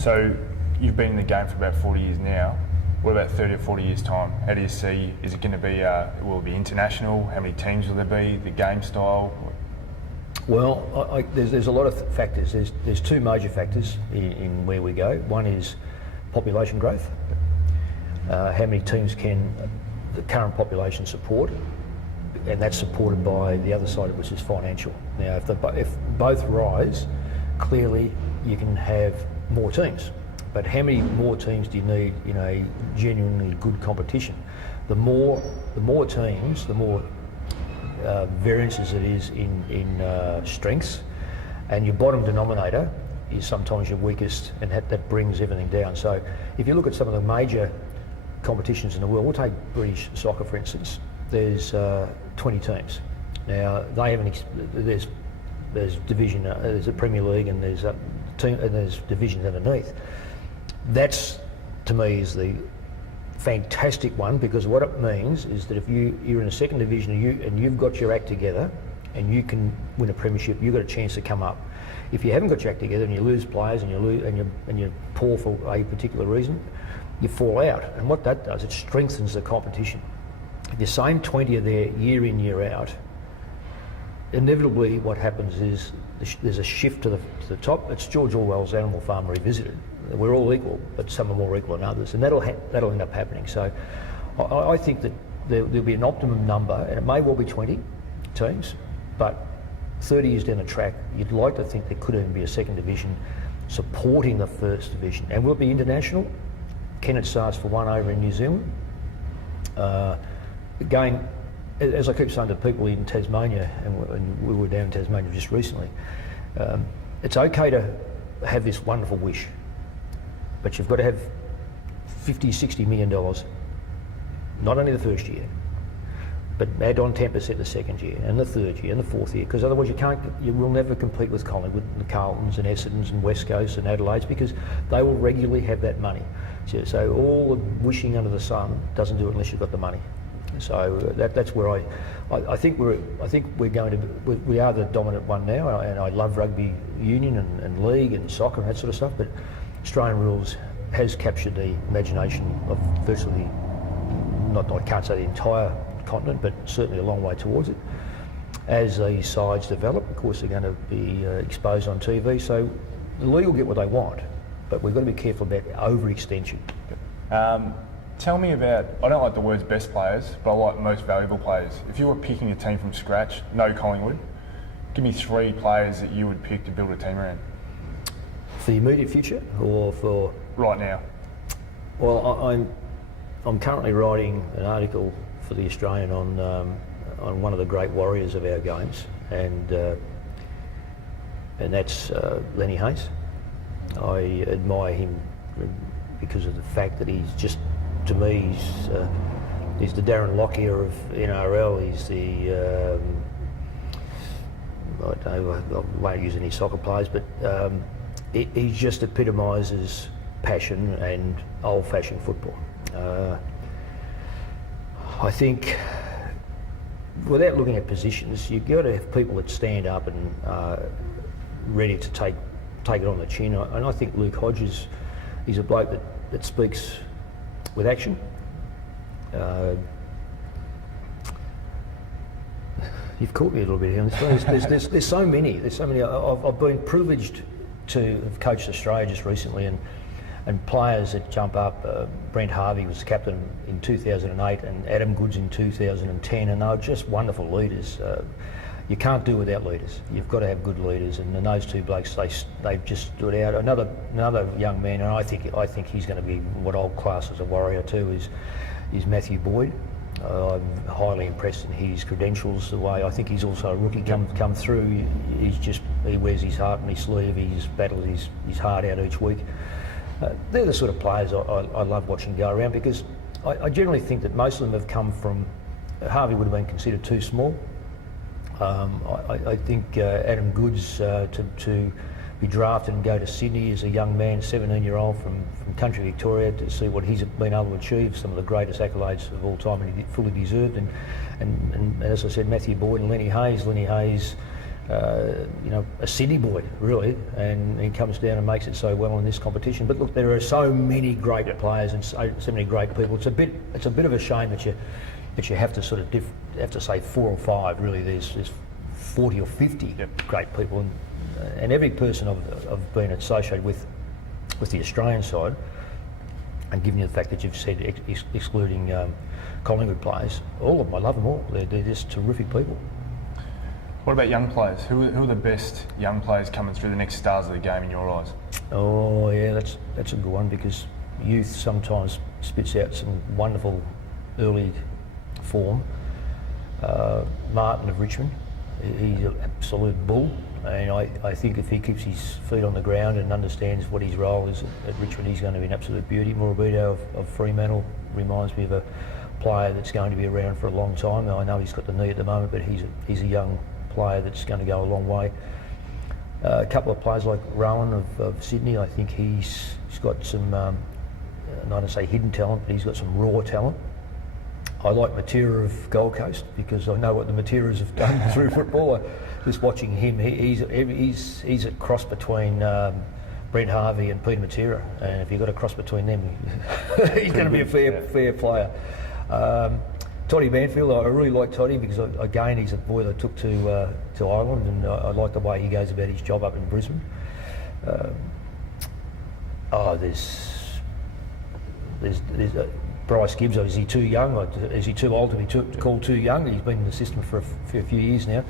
So you've been in the game for about 40 years now. What about 30 or 40 years' time? How do you see, is it going to be, will it be international? How many teams will there be? The game style? Well, there's a lot of factors. There's two major factors in where we go. One is population growth. How many teams can the current population support? And that's supported by the other side, which is financial. Now, if both rise, clearly you can have more teams. But how many more teams do you need in a genuinely good competition? The more teams, the more variances it is in strengths, and your bottom denominator is sometimes your weakest, and that brings everything down. So if you look at some of the major competitions in the world, we'll take British soccer for instance. There's 20 teams. Now they haven't. There's division. There's a Premier League, and there's divisions underneath. That's, to me, is the fantastic one, because what it means is that if you're in a second division and you've got your act together and you can win a premiership, you've got a chance to come up. If you haven't got your act together and you lose players and you're poor for a particular reason, you fall out. And what that does, it strengthens the competition. If the same 20 are there year in, year out, inevitably what happens is there's a shift to the top. It's George Orwell's Animal Farm revisited. We're all equal, but some are more equal than others, and that'll end up happening. So I think that there'll be an optimum number, and it may well be 20 teams, but 30 years down the track, you'd like to think there could even be a second division supporting the first division. And will it be international? Kennett starts for one over in New Zealand. Again, as I keep saying to people in Tasmania, and we were down in Tasmania just recently, it's okay to have this wonderful wish, but you've got to have $50, $60 million, not only the first year, but add on 10% the second year, and the third year, and the fourth year, because otherwise you will never compete with Collingwood and the Carltons and Essendons and West Coast and Adelaides, because they will regularly have that money. So all the wishing under the sun doesn't do it unless you've got the money. So that's where I think we are the dominant one now, and I love rugby union and league and soccer and that sort of stuff, but Australian rules has captured the imagination of virtually, I can't say the entire continent, but certainly a long way towards it. As these sides develop, of course, they're going to be exposed on TV, so the league will get what they want, but we've got to be careful about overextension. Tell me about, I don't like the words best players, but I like most valuable players. If you were picking a team from scratch, no Collingwood, give me 3 players that you would pick to build a team around. For the immediate future, or for... Right now. Well, I'm currently writing an article for the Australian on one of the great warriors of our games, and that's Lenny Hayes. I admire him because of the fact that he's just, to me, he's the Darren Lockyer of NRL. He's the I won't use any soccer players, but he just epitomises passion and old-fashioned football. I think, without looking at positions, you've got to have people that stand up and ready to take it on the chin. And I think Luke Hodges, he's a bloke that speaks with action. You've caught me a little bit here. There's so many. I've been privileged to have coached Australia just recently, and players that jump up. Brent Harvey was captain in 2008, and Adam Goods in 2010, and they were just wonderful leaders. You can't do without leaders. You've got to have good leaders, and those two blokes, they've just stood out. Another young man, and I think he's going to be what I'll class as a warrior too, is Matthew Boyd. I'm highly impressed in his credentials. The way I think he's also a rookie come through. He wears his heart on his sleeve. He's battled his heart out each week. They're the sort of players I love watching go around, because I generally think that most of them have come from. Harvey would have been considered too small. I think Adam Goods to be drafted and go to Sydney as a young man, 17-year-old from country Victoria, to see what he's been able to achieve, some of the greatest accolades of all time, and he fully deserved. And as I said, Matthew Boyd and Lenny Hayes. Lenny Hayes, a Sydney boy, really, and he comes down and makes it so well in this competition. But look, there are so many great players and so many great people. It's a bit of a shame that you have to sort of have to say 4 or 5. Really, there's 40 or 50 great people, and every person I've been associated with the Australian side, and given you the fact that you've said excluding Collingwood players, all of them, I love them all. They're just terrific people. What about young players? Who are the best young players coming through, the next stars of the game in your eyes? Oh yeah, that's a good one, because youth sometimes spits out some wonderful early form. Martin of Richmond, he's an absolute bull, and I think if he keeps his feet on the ground and understands what his role is at Richmond, he's going to be an absolute beauty. Morabito of Fremantle reminds me of a player that's going to be around for a long time. Now, I know he's got the knee at the moment, but he's a young player that's going to go a long way. A couple of players like Rowan of Sydney, I think he's got some, not to say hidden talent, but he's got some raw talent. I like Matera of Gold Coast, because I know what the Materas have done through football. Just watching him, he's a cross between Brent Harvey and Peter Matera, and if you've got a cross between them, he's going to be a fair player. Toddy Banfield, I really like Toddy, because again he's a boy that I took to Ireland, and I like the way he goes about his job up in Brisbane. There's Bryce Gibbs. Is he too young? Is he too old to be called too young? He's been in the system for a few years now,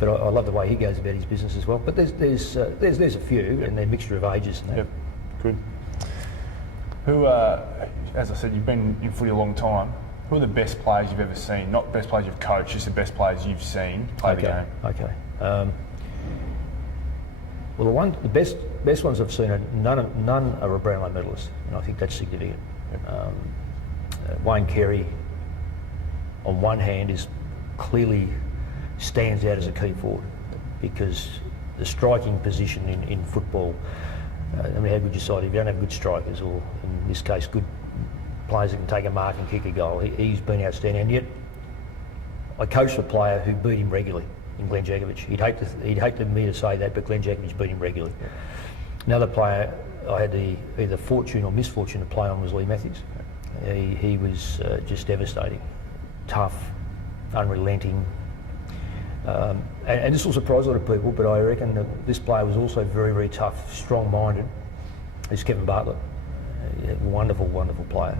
but I love the way he goes about his business as well. But there's a few, and they're a mixture of ages. And that. Yep, good. Who, as I said, you've been in footy a long time. Who are the best players you've ever seen? Not best players you've coached, just the best players you've seen play the game. Okay. Well, the best ones I've seen are none are a Brownlow medalist, and I think that's significant. Yep. Wayne Carey, on one hand, clearly stands out as a key forward, because the striking position in football, how good you decide if you don't have good strikers, or in this case good players that can take a mark and kick a goal, he's been outstanding. And yet I coached a player who beat him regularly in Glenn Jakovic. He'd hate me to say that, but Glenn Jakovic beat him regularly. Yeah. Another player I had the either fortune or misfortune to play on was Lee Matthews. He was just devastating, tough, unrelenting, and this will surprise a lot of people, but I reckon that this player was also very, very tough, strong-minded. Is Kevin Bartlett, wonderful player.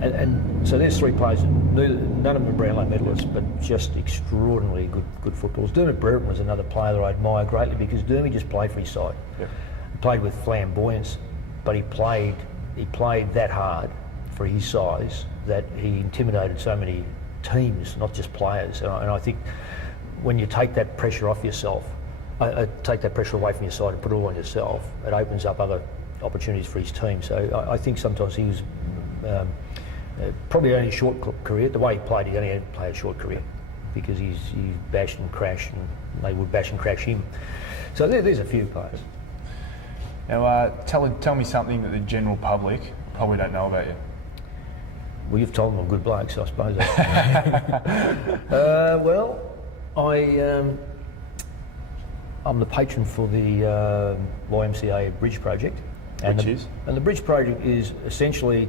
And so there's 3 players, none of them are Brownlow medalists, but just extraordinarily good footballers. Dermot Brereton was another player that I admire greatly, because Dermot just played for his side. Yep. He played with flamboyance, but he played that hard for his size that he intimidated so many teams, not just players. And I think when you take that pressure off yourself, take that pressure away from your side and put it all on yourself, it opens up other opportunities for his team. So I think sometimes he was probably only a short career. The way he played, he only had to play a short career, because he bashed and crashed, and they would bash and crash him. So there's a few players. Now, tell me something that the general public probably don't know about you. Well, you've told them I'm good blokes, I suppose. Well, I'm the patron for the YMCA Bridge Project. And the Bridge Project is essentially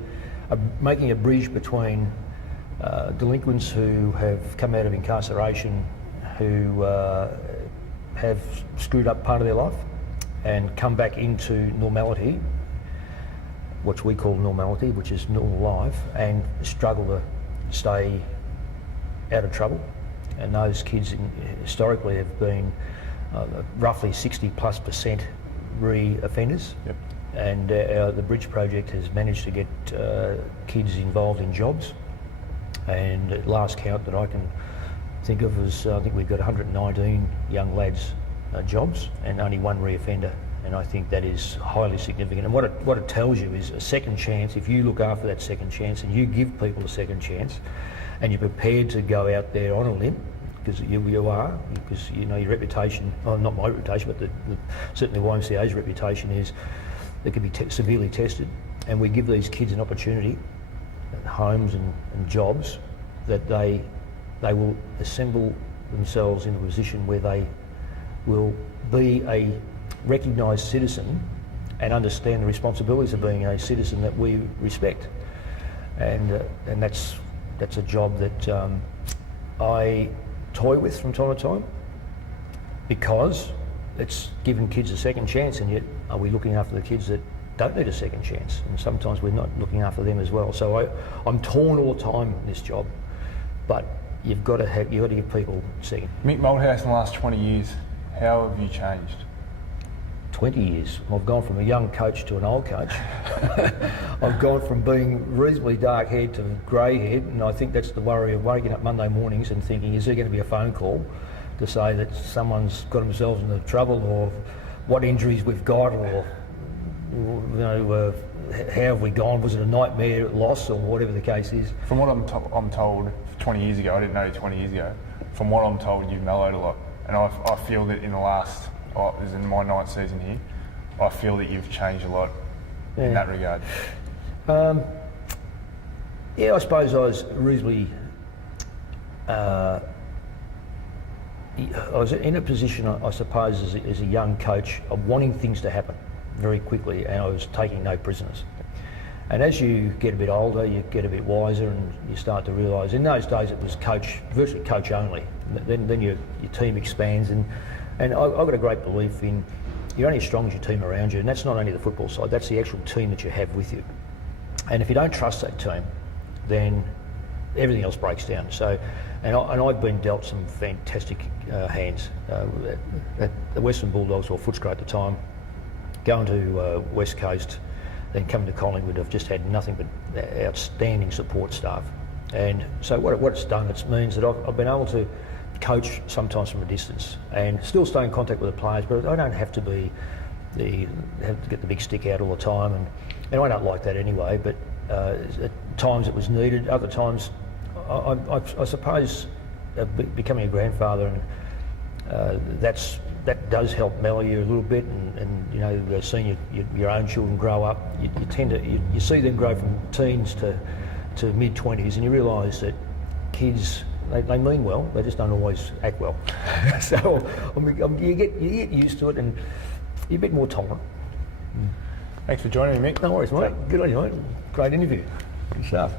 making a bridge between delinquents who have come out of incarceration, who have screwed up part of their life and come back into normality, which we call normality, which is normal life, and struggle to stay out of trouble. And those kids historically have been roughly 60+% re-offenders. Yep. And the Bridge Project has managed to get kids involved in jobs. And at last count that I can think of was, I think we've got 119 young lads jobs and only 1 re-offender. And I think that is highly significant. And what it tells you is a second chance. If you look after that second chance and you give people a second chance, and you're prepared to go out there on a limb, because you are, because you know your reputation, well, not my reputation, but certainly YMCA's reputation is they can be severely tested, and we give these kids an opportunity, homes and jobs, that they will assemble themselves in a position where they will be a recognised citizen and understand the responsibilities of being a citizen that we respect. And that's a job that I toy with from time to time, because it's given kids a second chance, and yet are we looking after the kids that don't need a second chance? And sometimes we're not looking after them as well. So I'm torn all the time in this job, but you've got to give people a second. Mick Malthouse, in the last 20 years, how have you changed? 20 years. I've gone from a young coach to an old coach. I've gone from being reasonably dark-haired to grey-haired, and I think that's the worry of waking up Monday mornings and thinking, is there going to be a phone call to say that someone's got themselves into trouble, or what injuries we've got, or how have we gone? Was it a nightmare loss, or whatever the case is? From what I'm told, 20 years ago, I didn't know 20 years ago, from what I'm told, you've mellowed a lot. And I feel that in the last, as in my 9th season here, I feel that you've changed a lot in that regard. Yeah, I suppose I was reasonably... I was in a position, I suppose, as a young coach, of wanting things to happen very quickly, and I was taking no prisoners. And as you get a bit older, you get a bit wiser, and you start to realise, in those days it was virtually coach only. Then your team expands, and I've got a great belief in you're only as strong as your team around you, and that's not only the football side, that's the actual team that you have with you. And if you don't trust that team, then everything else breaks down. So, and I've been dealt some fantastic hands at the Western Bulldogs, or Footscray at the time, going to West Coast, then coming to Collingwood. I've just had nothing but outstanding support staff. And so what it's done, it means that I've been able to coach sometimes from a distance and still stay in contact with the players, but I don't have to have to get the big stick out all the time, and I don't like that anyway, but at times it was needed. Other times, I suppose, becoming a grandfather, and that does help mellow you a little bit, and seeing your own children grow up, you see them grow from teens to mid-20s, and you realise that kids, they mean well, they just don't always act well. So you get used to it, and you're a bit more tolerant. Thanks for joining me, Mick. No worries, mate. Good on you, mate. Great interview. Good stuff.